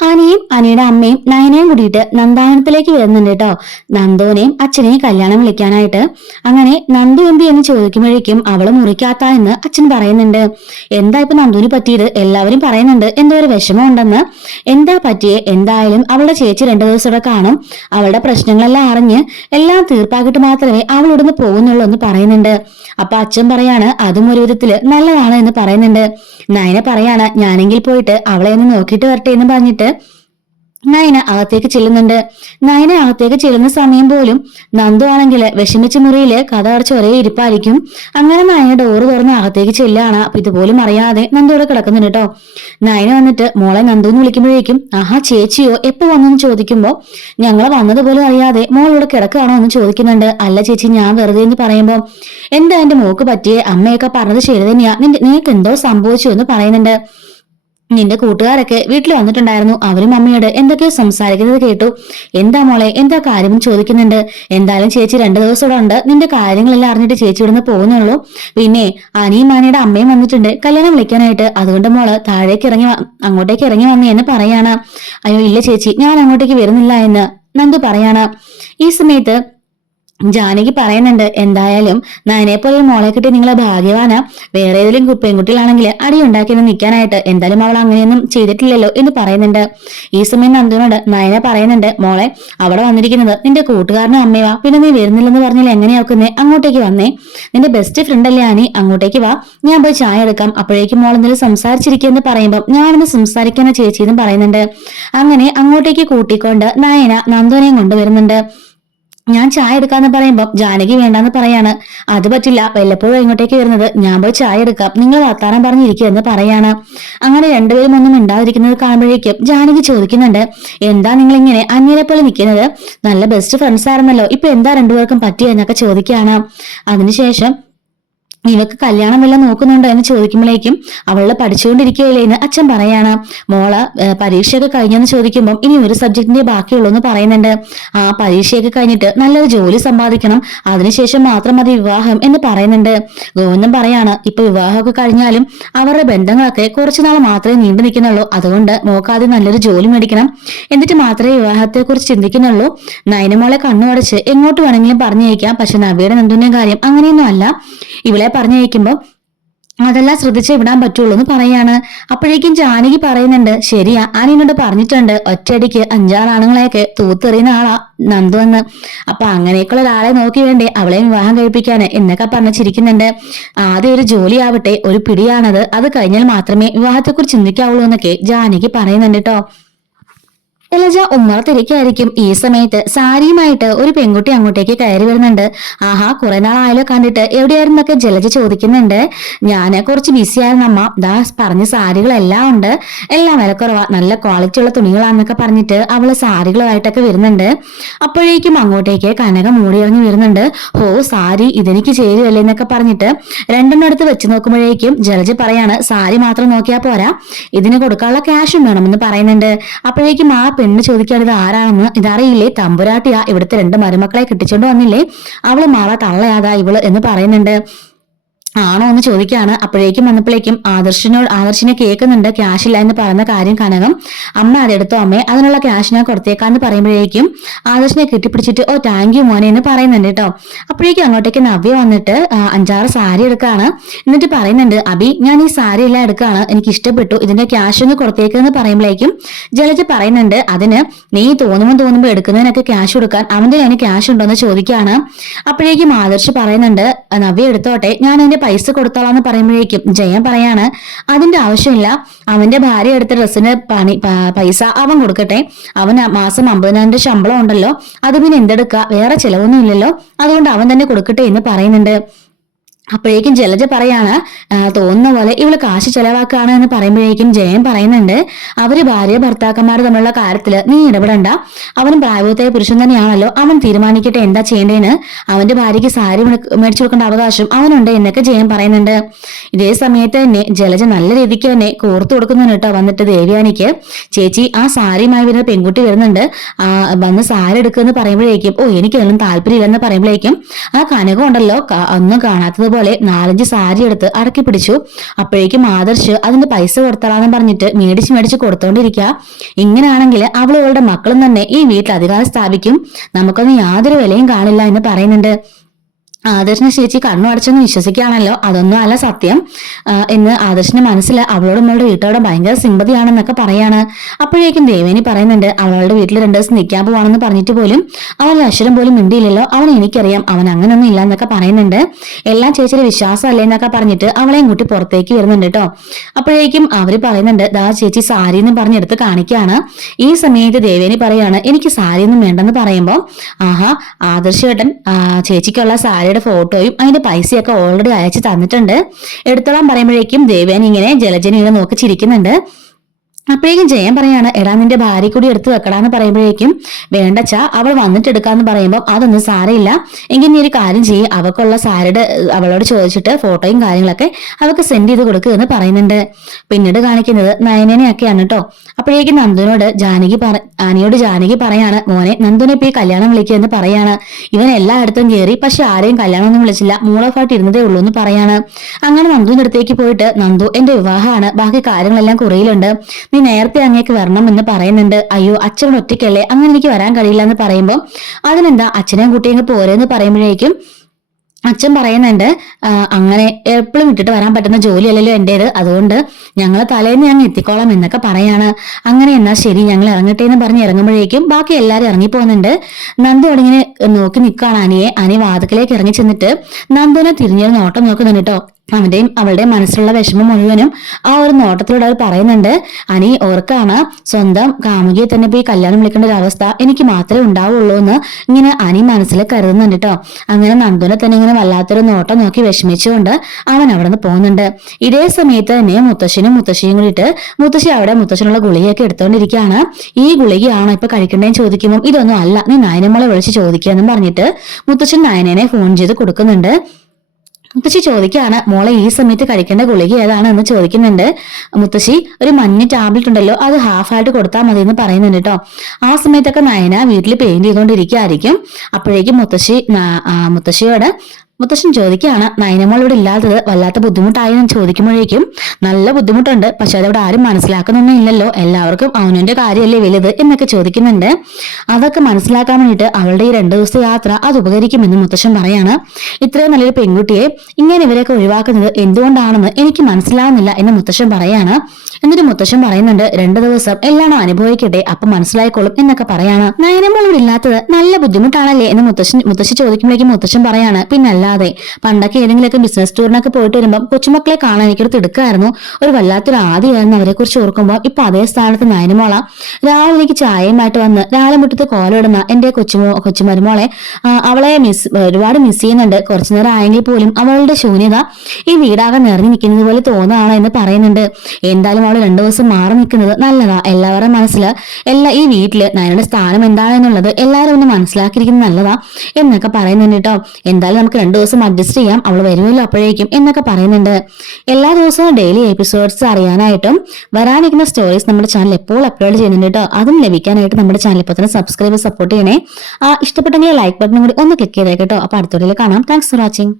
അനിയും അനിയുടെ അമ്മയും നയനയും കൂടിയിട്ട് നന്ദാവനത്തിലേക്ക് വരുന്നുണ്ട് കേട്ടോ. നന്ദുവിനെയും അച്ഛനെയും കല്യാണം വിളിക്കാനായിട്ട്. അങ്ങനെ നന്ദു എന്തി എന്ന് ചോദിക്കുമ്പോഴേക്കും അവള് മുറിക്കാത്ത എന്ന് അച്ഛൻ പറയുന്നുണ്ട്. എന്താ ഇപ്പൊ നന്ദുവിന് പറ്റിയത്? എല്ലാവരും പറയുന്നുണ്ട് എന്തോ ഒരു വിഷമം ഉണ്ടെന്ന്. എന്താ പറ്റിയേ? എന്തായാലും അവളുടെ ചേച്ചി 2 ദിവസം ഇവിടെ കാണും. അവളുടെ പ്രശ്നങ്ങളെല്ലാം അറിഞ്ഞ് എല്ലാം തീർപ്പാക്കിയിട്ട് മാത്രമേ അവൾ ഇവിടുന്ന് പോകുന്നുള്ളൂ എന്ന് പറയുന്നുണ്ട്. അപ്പൊ അച്ഛൻ പറയാണ് അതും ഒരു വിധത്തില് നല്ലതാണ് എന്ന് പറയുന്നുണ്ട്. നയന പറയാണ് ഞാനെങ്കിൽ പോയിട്ട് അവളെ ഒന്ന് നോക്കിയിട്ട് വരട്ടെ എന്ന് പറഞ്ഞിട്ട് നയന അകത്തേക്ക് ചെല്ലുന്നുണ്ട്. നയന അകത്തേക്ക് ചെല്ലുന്ന സമയം പോലും നന്ദു ആണെങ്കിൽ വിഷമിച്ച മുറിയില് കഥ അടച്ച് ഒരേ ഇരിപ്പായിരിക്കും. അങ്ങനെ നയന ഡോറ് തുറന്ന് അകത്തേക്ക് ചെല്ലാണ്. അപ്പൊ ഇതുപോലും അറിയാതെ നന്ദു ഇവിടെ കിടക്കുന്നുണ്ട് കേട്ടോ. നയന വന്നിട്ട് മോളെ നന്ദു എന്ന് വിളിക്കുമ്പോഴേക്കും ആഹാ ചേച്ചിയോ എപ്പോ വന്നെന്ന് ചോദിക്കുമ്പോ ഞങ്ങളെ വന്നതുപോലും അറിയാതെ മോൾ ഇവിടെ കിടക്കുകയാണോ എന്ന് ചോദിക്കുന്നുണ്ട്. അല്ല ചേച്ചി ഞാൻ വെറുതെ എന്ന് പറയുമ്പോ എന്താ എന്റെ മോക്ക് പറ്റിയേ? അമ്മയൊക്കെ പറഞ്ഞത് ശരി തന്നെയാ, നിനക്ക് എന്തോ സംഭവിച്ചു എന്ന് പറയുന്നുണ്ട്. നിന്റെ കൂട്ടുകാരൊക്കെ വീട്ടിൽ വന്നിട്ടുണ്ടായിരുന്നു. അവരും അമ്മയോട് എന്തൊക്കെയോ സംസാരിക്കുന്നത് കേട്ടു. എന്താ മോളെ എന്താ കാര്യം ചോദിക്കുന്നുണ്ട്. എന്തായാലും ചേച്ചി 2 ദിവസം ഇവിടെ ഉണ്ട്. നിന്റെ കാര്യങ്ങളെല്ലാം അറിഞ്ഞിട്ട് ചേച്ചി ഇവിടുന്ന് പോകുന്നുള്ളൂ. പിന്നെ അനിയും അനിയുടെ അമ്മയും വന്നിട്ടുണ്ട് കല്യാണം വിളിക്കാനായിട്ട്. അതുകൊണ്ട് മോള് അങ്ങോട്ടേക്ക് ഇറങ്ങി വന്നേ എന്ന് പറയാണ്. അയ്യോ ഇല്ല ചേച്ചി ഞാൻ അങ്ങോട്ടേക്ക് വരുന്നില്ല എന്ന് നന്ദു പറയാണ്. ഈ സമയത്ത് ജാനകി പറയുന്നുണ്ട് എന്തായാലും നയനെ പോലെ മോളെ കിട്ടി നിങ്ങളെ ഭാഗ്യവാനാ. വേറെ ഏതെങ്കിലും പെൺകുട്ടികളാണെങ്കിൽ അടി ഉണ്ടാക്കി നിൽക്കാനായിട്ട്. എന്തായാലും അവൾ അങ്ങനെയൊന്നും ചെയ്തിട്ടില്ലല്ലോ എന്ന് പറയുന്നുണ്ട്. ഈ സമയം നന്ദുവിനോട് നയന പറയുന്നുണ്ട് മോളെ അവിടെ വന്നിരിക്കുന്നത് നിന്റെ കൂട്ടുകാരനും അമ്മയുവാ. പിന്നെ നീ വരുന്നില്ലെന്ന് പറഞ്ഞാൽ എങ്ങനെയാക്കുന്നേ? അങ്ങോട്ടേക്ക് വന്നേ. നിന്റെ ബെസ്റ്റ് ഫ്രണ്ട് അല്ലേ ആനി? അങ്ങോട്ടേക്ക് വാ, ഞാൻ പോയി ചായ എടുക്കാം. അപ്പോഴേക്കും മോൾ എന്തെങ്കിലും സംസാരിച്ചിരിക്കുമെന്ന് പറയുമ്പോൾ ഞാനൊന്ന് സംസാരിക്കാന ചേച്ചി എന്നും പറയുന്നുണ്ട്. അങ്ങനെ അങ്ങോട്ടേക്ക് കൂട്ടിക്കൊണ്ട് നയന നന്ദുവിനെയും കൊണ്ടുവരുന്നുണ്ട്. ഞാൻ ചായ എടുക്കാന്ന് പറയുമ്പോ ജാനകി വേണ്ടാന്ന് പറയാണ്. അത് പറ്റില്ല, വല്ലപ്പോഴും ഇങ്ങോട്ടേക്ക് വരുന്നത്, ഞാൻ പോയി ചായ എടുക്കാം, നിങ്ങൾ വർത്താനം പറഞ്ഞിരിക്കുക എന്ന് പറയാണ്. അങ്ങനെ രണ്ടുപേരും ഒന്നും മിണ്ടാതിരിക്കുന്നത് കാണുമ്പോഴേക്കും ജാനകി ചോദിക്കുന്നുണ്ട് എന്താ നിങ്ങൾ ഇങ്ങനെ അന്യരെ പോലെ നിൽക്കുന്നത്? നല്ല ബെസ്റ്റ് ഫ്രണ്ട്സ് ആയിരുന്നല്ലോ, ഇപ്പൊ എന്താ രണ്ടുപേർക്കും പറ്റിയെന്നൊക്കെ ചോദിക്കുകയാണ്. അതിനുശേഷം ഇവക്ക് കല്യാണം വല്ല നോക്കുന്നുണ്ടോ എന്ന് ചോദിക്കുമ്പോഴേക്കും അവള് പഠിച്ചുകൊണ്ടിരിക്കുകയില്ലേ എന്ന് അച്ഛൻ പറയാണ്. മോള് പരീക്ഷയൊക്കെ കഴിഞ്ഞെന്ന് ചോദിക്കുമ്പോൾ ഇനി ഒരു സബ്ജക്റ്റിന്റെ ബാക്കിയുള്ളൂ എന്ന് പറയുന്നുണ്ട്. ആ പരീക്ഷയൊക്കെ കഴിഞ്ഞിട്ട് നല്ലൊരു ജോലി സമ്പാദിക്കണം, അതിനുശേഷം മാത്രം മതി വിവാഹം എന്ന് പറയുന്നുണ്ട്. ഗോവിന്ദൻ പറയാണ് ഇപ്പൊ വിവാഹമൊക്കെ കഴിഞ്ഞാലും അവരുടെ ബന്ധങ്ങളൊക്കെ കുറച്ചുനാൾ മാത്രമേ നീണ്ടു നിൽക്കുന്നുള്ളൂ. അതുകൊണ്ട് മോക്കാദ്യം നല്ലൊരു ജോലി മേടിക്കണം, എന്നിട്ട് മാത്രമേ വിവാഹത്തെ കുറിച്ച് ചിന്തിക്കുന്നുള്ളൂ. നയനമോളെ കണ്ണുടച്ച് എങ്ങോട്ട് വേണമെങ്കിലും പറഞ്ഞയക്കാം. പക്ഷെ നവിയുടെ നന്ദുവിന്റെ കാര്യം അങ്ങനെയൊന്നും അല്ല. ഇവളെ പറഞ്ഞയക്കുമ്പോ അതെല്ലാം ശ്രദ്ധിച്ചേ വിടാൻ പറ്റുള്ളൂ എന്ന് പറയാണ്. അപ്പോഴേക്കും ജാനകി പറയുന്നുണ്ട് ശരിയാ ആനിനോട് പറഞ്ഞിട്ടുണ്ട് ഒറ്റയടിക്ക് 5-6 ആണുങ്ങളെയൊക്കെ തൂത്തെറിയുന്ന ആളാ നന്ദു എന്ന്. അപ്പൊ അങ്ങനെയൊക്കെയുള്ള ഒരാളെ നോക്കി വേണ്ടേ അവളെ വിവാഹം കഴിപ്പിക്കാന് എന്നൊക്കെ പറഞ്ഞു ചിരിക്കുന്നുണ്ട്. ആദ്യം ഒരു ജോലി ആവട്ടെ, ഒരു പിടിയാണത്, അത് കഴിഞ്ഞാൽ മാത്രമേ വിവാഹത്തെക്കുറിച്ച് ചിന്തിക്കാവുള്ളൂ എന്നൊക്കെ ജാനകി പറയുന്നുണ്ട് കേട്ടോ. ജലജ ഉമ്മറത്തിരിക്കായിരിക്കും. ഈ സമയത്ത് സാരിയുമായിട്ട് ഒരു പെൺകുട്ടി അങ്ങോട്ടേക്ക് കയറി വരുന്നുണ്ട്. ആഹാ കുറെ നാളായാലോ കണ്ടിട്ട്, എവിടെയായിരുന്നൊക്കെ ജലജ ചോദിക്കുന്നുണ്ട്. ഞാന് കുറച്ച് ബിസി ആയിരുന്നു അമ്മ, ദാ പറഞ്ഞ സാരികളെല്ലാം ഉണ്ട്, എല്ലാം വിലക്കുറവാ, നല്ല ക്വാളിറ്റി ഉള്ള തുണികളാന്നൊക്കെ പറഞ്ഞിട്ട് അവള് സാരികളുമായിട്ടൊക്കെ വരുന്നുണ്ട്. അപ്പോഴേക്കും അങ്ങോട്ടേക്ക് കനക മൂടിയിറങ്ങി വരുന്നുണ്ട്. ഓ സാരി ഇതെനിക്ക് ചേരുവല്ലേ എന്നൊക്കെ പറഞ്ഞിട്ട് 2 എടുത്ത് വെച്ച് നോക്കുമ്പോഴേക്കും ജലജ പറയാണ് സാരി മാത്രം നോക്കിയാൽ പോരാ, ഇതിന് കൊടുക്കാനുള്ള ക്യാഷും വേണമെന്ന് പറയുന്നുണ്ട്. അപ്പോഴേക്കും ആ പെണ്ണ് ചോദിക്കാണ് ഇത് ആരാണെന്ന്. ഇതറിയില്ലേ, തമ്പുരാട്ടിയാ, ഇവിടുത്തെ 2 മരുമക്കളെ കെട്ടിച്ചോണ്ട് വന്നില്ലേ, അവള് മാറാ തള്ളയാതാ ഇവള് എന്ന് പറയുന്നുണ്ട്. ആണോ എന്ന് ചോദിക്കാണ്. അപ്പോഴേക്കും വന്നപ്പോഴേക്കും ആദർശിനെ കേൾക്കുന്നുണ്ട്. ക്യാഷ് ഇല്ല എന്ന് പറയുന്ന കാര്യം കനകം. അമ്മ അതെടുത്തോ അമ്മേ, അതിനുള്ള ക്യാഷ് ഞാൻ കൊടുത്തേക്കാന്ന് പറയുമ്പോഴേക്കും ആദർശിനെ കെട്ടിപ്പിടിച്ചിട്ട് ഓ താങ്ക് യു മോനെ എന്ന് പറയുന്നുണ്ട് കേട്ടോ. അപ്പോഴേക്കും അങ്ങോട്ടേക്ക് നവ്യ വന്നിട്ട് 5-6 സാരി എടുക്കാണ്. എന്നിട്ട് പറയുന്നുണ്ട് അബി ഞാൻ ഈ സാരി എല്ലാം എടുക്കാണ്, എനിക്ക് ഇഷ്ടപ്പെട്ടു, ഇതിന്റെ ക്യാഷ് ഒന്ന് കൊടുത്തേക്കെന്ന് പറയുമ്പോഴേക്കും ജലജ പറയുന്നുണ്ട് അതിന് നീ തോന്നുമ്പോ എടുക്കുന്നതിനൊക്കെ ക്യാഷ് കൊടുക്കാൻ അവന്റെ കയ്യിൽ ക്യാഷ് ഉണ്ടോ എന്ന് ചോദിക്കാണ്. അപ്പോഴേക്കും ആദർശ് പറയുന്നുണ്ട് നവ്യ എടുത്തോട്ടെ, ഞാൻ അതിന്റെ പൈസ കൊടുത്തോളാന്ന് പറയുമ്പോഴേക്കും ജയൻ പറയാണ് അതിന്റെ ആവശ്യമില്ല, അവന്റെ ഭാര്യ എടുത്ത ഡ്രസ്സിന് പൈസ അവൻ കൊടുക്കട്ടെ, അവൻ മാസം 50,000 ശമ്പളം ഉണ്ടല്ലോ, അത് പിന്നെ എന്തെടുക്ക, വേറെ ചിലവൊന്നും ഇല്ലല്ലോ, അതുകൊണ്ട് അവൻ തന്നെ കൊടുക്കട്ടെ എന്ന് പറയുന്നുണ്ട്. അപ്പോഴേക്കും ജലജ പറയാണ് തോന്നുന്ന പോലെ ഇവള് കാശ് ചെലവാക്കാണ് എന്ന് പറയുമ്പോഴേക്കും ജയൻ പറയുന്നുണ്ട് അവര് ഭാര്യ ഭർത്താക്കന്മാർ തമ്മിലുള്ള കാര്യത്തില് നീ ഇടപെടണ്ട, അവൻ പ്രായപൂർത്തിയായ പുരുഷൻ തന്നെയാണല്ലോ, അവൻ തീരുമാനിക്കട്ടെ എന്താ ചെയ്യേണ്ടതെന്ന്, അവന്റെ ഭാര്യയ്ക്ക് സാരി മേടിച്ചു കൊടുക്കേണ്ട അവകാശം അവനുണ്ട് എന്നൊക്കെ ജയൻ പറയുന്നുണ്ട്. ഇതേ സമയത്ത് തന്നെ ജലജ നല്ല രീതിക്ക് തന്നെ കോർത്തു കൊടുക്കുന്നുണ്ട് കേട്ടോ. വന്നിട്ട് ദേവ്യാനിക്ക് ചേച്ചി ആ സാരിയുമായി വരുന്ന പെൺകുട്ടി വരുന്നുണ്ട്, വന്ന് സാരി എടുക്കുമെന്ന് പറയുമ്പോഴേക്കും ഓ എനിക്ക് ഒന്നും താല്പര്യമില്ലെന്ന് പറയുമ്പോഴേക്കും ആ കനകം ഉണ്ടല്ലോ ഒന്നും കാണാത്തത് പറഞ്ഞതുപോലെ 4-5 സാരി എടുത്ത് അടക്കി പിടിച്ചു. അപ്പോഴേക്കും ആദർശ് അതിന്റെ പൈസ കൊടുത്തളാന്ന് പറഞ്ഞിട്ട് മേടിച്ച് കൊടുത്തോണ്ടിരിക്കുക. ഇങ്ങനെയാണെങ്കിൽ അവളുടെ മക്കളും തന്നെ ഈ വീട്ടിൽ അധികാരം സ്ഥാപിക്കും, നമുക്കൊന്നും യാതൊരു വിലയും കാണില്ല എന്ന് പറയുന്നുണ്ട്. ആദർശിനെ ചേച്ചി കണ്ണു അടച്ചൊന്ന് വിശ്വസിക്കുകയാണല്ലോ, അതൊന്നും അല്ല സത്യം എന്ന് ആദർശിന്റെ മനസ്സിൽ അവളോടും അവളുടെ വീട്ടുകാരുടെ ഭയങ്കര സിമ്പതിയാണെന്നൊക്കെ പറയാണ്. അപ്പോഴേക്കും ദേവേനി പറയുന്നുണ്ട് അവളുടെ വീട്ടിൽ 2 ദിവസം നിൽക്കാൻ പോവാണെന്ന് പറഞ്ഞിട്ട് പോലും അവൻ അക്ഷരം പോലും മിണ്ടിയില്ലല്ലോ, അവൻ എനിക്കറിയാം അവൻ അങ്ങനൊന്നും ഇല്ല എന്നൊക്കെ പറയുന്നുണ്ട്. എല്ലാം ചേച്ചിയുടെ വിശ്വാസമല്ലേ എന്നൊക്കെ പറഞ്ഞിട്ട് അവളെയും കൂട്ടി പുറത്തേക്ക് വരുന്നുണ്ട് കേട്ടോ. അപ്പോഴേക്കും അവര് പറയുന്നുണ്ട് ദാ ചേച്ചി സാരി എന്ന് പറഞ്ഞെടുത്ത് കാണിക്കുകയാണ്. ഈ സമയത്ത് ദേവേനി പറയാണ് എനിക്ക് സാരിയൊന്നും വേണ്ടെന്ന് പറയുമ്പോൾ ആഹാ ആദർശേട്ടൻ ചേച്ചിക്കുള്ള സാരി ഫോട്ടോയും അതിന്റെ പൈസയൊക്കെ ഓൾറെഡി അയച്ചു തന്നിട്ടുണ്ട്, എടുത്തോളാൻ പറയുമ്പോഴേക്കും ദേവേനി ഇങ്ങനെ ജലജനെ നോക്കി ചിരിക്കുന്നുണ്ട്. അപ്പോഴേക്കും ജയൻ പറയാണ് എടാ നിന്റെ ഭാര്യ കൂടി എടുത്തു വെക്കടാന്ന് പറയുമ്പോഴേക്കും വേണ്ടച്ചാ അവൾ വന്നിട്ട് എടുക്കാന്ന് പറയുമ്പോൾ അതൊന്നും സാരയില്ല, എങ്കിൽ നീ ഒരു കാര്യം ചെയ്യും അവൾക്കുള്ള സാരിയുടെ അവളോട് ചോദിച്ചിട്ട് ഫോട്ടോയും കാര്യങ്ങളൊക്കെ അവൾക്ക് സെൻഡ് ചെയ്ത് കൊടുക്കുക എന്ന് പറയുന്നുണ്ട്. പിന്നീട് കാണിക്കുന്നത് നയനനെയൊക്കെയാണ് കേട്ടോ. അപ്പോഴേക്കും നന്ദുനോട് ആനിയോട് ജാനകി പറയാണ് മോനെ നന്ദുനെ ഇപ്പൊ ഈ കല്യാണം വിളിക്കുക എന്ന് പറയാണ്. ഇവൻ എല്ലായിടത്തും കയറി പക്ഷെ ആരെയും കല്യാണം ഒന്നും വിളിച്ചില്ല, മൂളോഫായിട്ട് ഇരുന്നതേ ഉള്ളൂ എന്ന് പറയാണ്. അങ്ങനെ നന്ദുവിന്റെ അടുത്തേക്ക് പോയിട്ട് നന്ദു എന്റെ വിവാഹമാണ്, ബാക്കി കാര്യങ്ങളെല്ലാം കുറയിലുണ്ട്, നീ നേരത്തെ അങ്ങേക്ക് വരണം എന്ന് പറയുന്നുണ്ട്. അയ്യോ അച്ഛൻ ഒറ്റയ്ക്കല്ലേ, അങ്ങനെ എനിക്ക് വരാൻ കഴിയില്ല എന്ന് പറയുമ്പോൾ അതിനെന്താ അച്ഛനെയും കുട്ടിയും പോരെന്ന് പറയുമ്പോഴേക്കും അച്ഛൻ പറയുന്നുണ്ട് അങ്ങനെ എപ്പോഴും വിട്ടിട്ട് വരാൻ പറ്റുന്ന ജോലിയല്ലല്ലോ എന്റേത്, അതുകൊണ്ട് ഞങ്ങൾ തലേന്ന് ഞങ്ങൾ എത്തിക്കോളാം എന്നൊക്കെ പറയാണ്. അങ്ങനെ എന്നാ ശരി ഞങ്ങൾ ഇറങ്ങട്ടെ എന്ന് പറഞ്ഞ് ഇറങ്ങുമ്പോഴേക്കും ബാക്കി എല്ലാരും ഇറങ്ങിപ്പോകുന്നുണ്ട്. നന്ദു ഇങ്ങനെ നോക്കി നിൽക്കുകയാണ് അനിയെ. അനി വാതിക്കലേക്ക് ഇറങ്ങി ചെന്നിട്ട് നന്ദുവിനെ തിരിഞ്ഞൊരു നോട്ടം നോക്കുന്നുണ്ട് കേട്ടോ. അവന്റെയും അവളുടെ മനസ്സിലുള്ള വിഷമം മുഴുവനും ആ ഒരു നോട്ടത്തിലൂടെ അവർ പറയുന്നുണ്ട്. അനി ഓർക്കാണ് സ്വന്തം കാമുകിയെ തന്നെ പോയി കല്യാണം വിളിക്കേണ്ട ഒരു അവസ്ഥ എനിക്ക് മാത്രമേ ഉണ്ടാവുള്ളൂ എന്ന് ഇങ്ങനെ അനി മനസ്സിൽ കരുതുന്നുണ്ട് കേട്ടോ. അങ്ങനെ നന്ദുനെ തന്നെ ഇങ്ങനെ വല്ലാത്തൊരു നോട്ടം നോക്കി വിഷമിച്ചുകൊണ്ട് അവൻ അവിടെ നിന്ന് പോകുന്നുണ്ട്. ഇതേ സമയത്ത് തന്നെ മുത്തശ്ശിയും കൂടിയിട്ട് മുത്തശ്ശി അവിടെ മുത്തശ്ശനുള്ള ഗുളികയൊക്കെ എടുത്തോണ്ടിരിക്കുകയാണ്. ഈ ഗുളികയാണോ ഇപ്പൊ കഴിക്കണ്ടേന്ന് ചോദിക്കുമ്പോൾ ഇതൊന്നും അല്ല, നീ നയനമോളെ വിളിച്ച് ചോദിക്കുക എന്നും പറഞ്ഞിട്ട് മുത്തശ്ശൻ നയനനെ ഫോൺ ചെയ്ത് കൊടുക്കുന്നുണ്ട്. മുത്തശ്ശി ചോദിക്കുകയാണ് മോളെ ഈ സമയത്ത് കഴിക്കേണ്ട ഗുളിക ഏതാണ് എന്ന് ചോദിക്കുന്നുണ്ട്. മുത്തശ്ശി ഒരു മഞ്ഞ ടാബ്ലറ്റ് ഉണ്ടല്ലോ അത് ഹാഫായിട്ട് കൊടുത്താൽ മതി എന്ന് പറയുന്നുണ്ട് കേട്ടോ. ആ സമയത്തൊക്കെ നയന വീട്ടിൽ പെയിന്റ് ചെയ്തുകൊണ്ടിരിക്കുകയായിരിക്കും. അപ്പോഴേക്കും മുത്തശ്ശൻ ചോദിക്കുകയാണ് നയനമോൾ ഇവിടെ ഇല്ലാത്തത് വല്ലാത്ത ബുദ്ധിമുട്ടായി എന്ന് ചോദിക്കുമ്പോഴേക്കും നല്ല ബുദ്ധിമുട്ടുണ്ട്, പക്ഷെ അതവിടെ ആരും മനസ്സിലാക്കുന്നൊന്നും ഇല്ലല്ലോ, എല്ലാവർക്കും അവനവന്റെ കാര്യമല്ലേ വലുത് എന്നൊക്കെ ചോദിക്കുന്നുണ്ട്. അതൊക്കെ മനസ്സിലാക്കാൻ വേണ്ടിയിട്ട് അവളുടെ ഈ 2 ദിവസത്തെ യാത്ര അത് ഉപകരിക്കുമെന്ന് മുത്തശ്ശൻ പറയാണ്. ഇത്രയും നല്ലൊരു പെൺകുട്ടിയെ ഇങ്ങനെ ഇവരൊക്കെ ഒഴിവാക്കുന്നത് എന്തുകൊണ്ടാണെന്ന് എനിക്ക് മനസ്സിലാവുന്നില്ല എന്ന് മുത്തശ്ശൻ പറയാണ്. എന്നിട്ട് മുത്തശ്ശൻ പറയുന്നുണ്ട് 2 ദിവസം എല്ലാം അനുഭവിക്കട്ടെ അപ്പൊ മനസ്സിലായിക്കോളും എന്നൊക്കെ പറയാണ്. നയനമോൾ ഇവിടെ ഇല്ലാത്തത് നല്ല ബുദ്ധിമുട്ടാണല്ലേ എന്ന് മുത്തശ്ശി ചോദിക്കുമ്പോഴേക്കും മുത്തശ്ശൻ പറയാണ് പിന്നല്ലാതെ പണ്ടൊക്കെ ഏതെങ്കിലുമൊക്കെ ബിസിനസ് ടൂറിനൊക്കെ പോയിട്ട് വരുമ്പോൾ കൊച്ചുമക്കളെ കാണാൻ എനിക്കൊരു തിടുക്കായിരുന്നു, ഒരു വല്ലാത്തൊരു ആദ്യമായിരുന്നു അവരെ കുറിച്ച് ഓർക്കുമ്പോൾ. ഇപ്പൊ അതേ സ്ഥാനത്ത് നയനമോള രാവിലെ എനിക്ക് ചായയുമായിട്ട് വന്ന് രാവിലെ മുറ്റത്ത് കോലിടുന്ന എന്റെ കൊച്ചുമരുമോളെ അവളെ ഒരുപാട് മിസ് ചെയ്യുന്നുണ്ട്. കുറച്ചു നേരം ആയെങ്കിൽ പോലും അവളുടെ ശൂന്യത ഈ വീടാകെ നിറഞ്ഞു നിൽക്കുന്നത് പോലെ തോന്നുകയാണ് എന്ന് പറയുന്നുണ്ട്. എന്തായാലും അവൾ 2 ദിവസം മാറി നിൽക്കുന്നത് നല്ലതാ, എല്ലാവരുടെ മനസ്സിൽ ഈ വീട്ടില് നയനയുടെ സ്ഥാനം എന്താണെന്നുള്ളത് എല്ലാവരും ഒന്ന് മനസ്സിലാക്കിയിരിക്കുന്നത് നല്ലതാ എന്നൊക്കെ പറയുന്നുണ്ട് കേട്ടോ. എന്തായാലും നമുക്ക് 2 ദിവസം അഡ്ജസ്റ്റ് ചെയ്യാം, അവൾ വരുമല്ലോ അപ്പോഴേക്കും എന്നൊക്കെ പറയുന്നുണ്ട്. എല്ലാ ദിവസവും ഡെയിലി എപ്പിസോഡ്സ് അറിയാനായിട്ടും വരാനിരിക്കുന്ന സ്റ്റോറീസ് നമ്മുടെ ചാനൽ എപ്പോൾ അപ്ലോഡ് ചെയ്യുന്നുണ്ട് കേട്ടോ. അതും ലഭിക്കാനായിട്ട് നമ്മുടെ ചാനൽ ഇപ്പോൾ തന്നെ സബ്സ്ക്രൈബ് സപ്പോർട്ട് ചെയ്യണേ. ഇഷ്ടപ്പെട്ടെങ്കിൽ ലൈക്ക് ബട്ടൺ കൂടി ഒന്ന് ക്ലിക്ക് ചെയ്തേട്ടോ. അപ്പൊ അടുത്ത വീഡിയോയിൽ കാണാം. Thanks for watching.